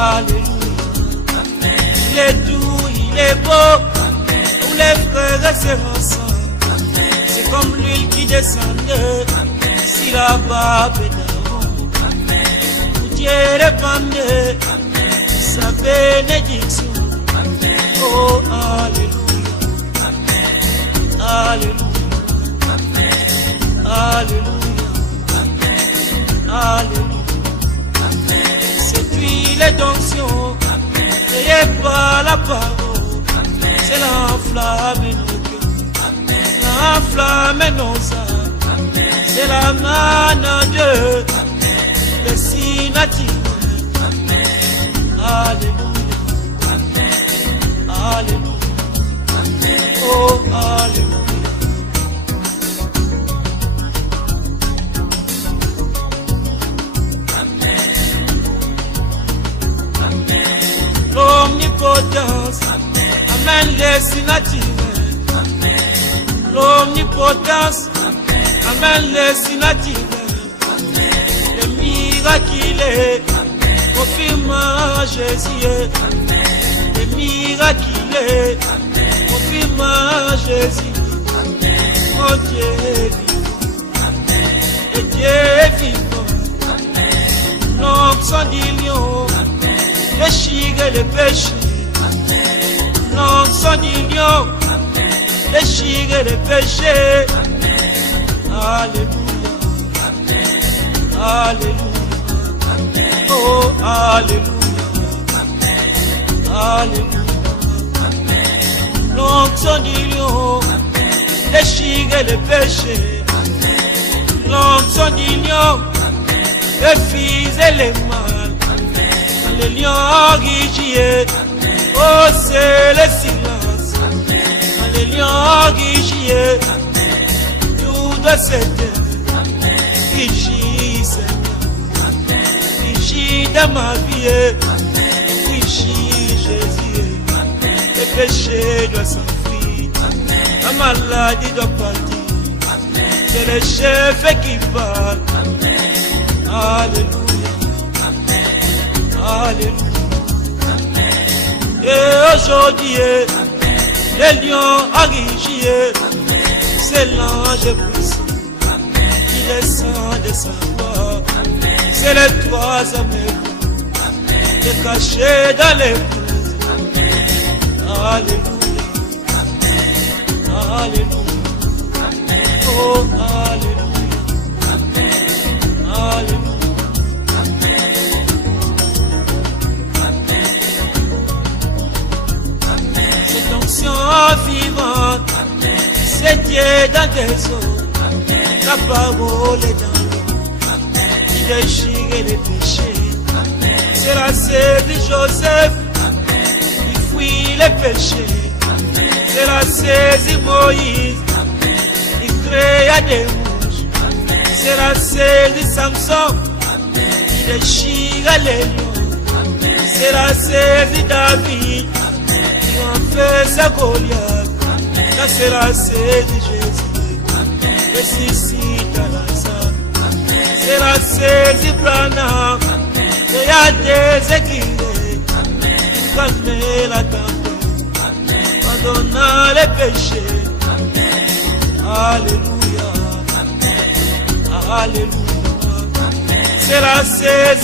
Alléluia. Il est doux, il est beau. Tous les frères et sœurs ensemble. C'est comme l'huile qui descendait. Si la barbe est d'Aaron. Où Dieu répandait sa bénédiction. Oh, Alléluia. Alléluia. Alléluia. Alléluia. Cette huile est d'onction, créée par la parole. C'est l'enflamme nos cœurs, l'enflamme nos âmes. C'est la main de Dieu, le signe naturel. Alléluia. Alléluia. Oh, Alléluia. L'omnipotence amène les signes naturels. L'omnipotence amène les signes naturels. Le miraculé confirme Jésus. Le miraculé confirme Jésus. Mon Dieu est vivant. Et Dieu est vivant. L'onction du lion déchire le péché. L'onction du lion déchire le péché. Alléluia. Alléluia. Oh, Alléluia. Alléluia. L'onction du lion déchire le péché. L'onction du lion refuse les mal. Le lion guichier, oh c'est le silence. Le lion guichier, tout doit s'éteindre. Guichi Seigneur, guichi de ma vie, guichi Jésus. Le péché doit s'enfuir, la maladie doit partir. C'est le chef qui parle. Alléluia. Alléluia. Et aujourd'hui, le lion a guichi, c'est l'ange puissant qui descend de sa voix. C'est les trois hommes qui cachés dans l'épouse. Alléluia. Alléluia. Oh, Alléluia. Alléluia. Vivante, c'est Dieu dans tes eaux, la parole est dans l'eau, il déchire les péchés. C'est la sève de Joseph, il fuit les péchés. C'est la sève de Moïse, il créa des mouches. C'est la sève de Samson, il déchire les lions. C'est la sève de David, fait sa Goliath. Là c'est la sève de Jésus, ressuscite à Lazare. C'est la sève de Branham, il y a des équilibres, calmer la tempête, pardonnant les péchés. Alléluia. Alléluia. C'est la sève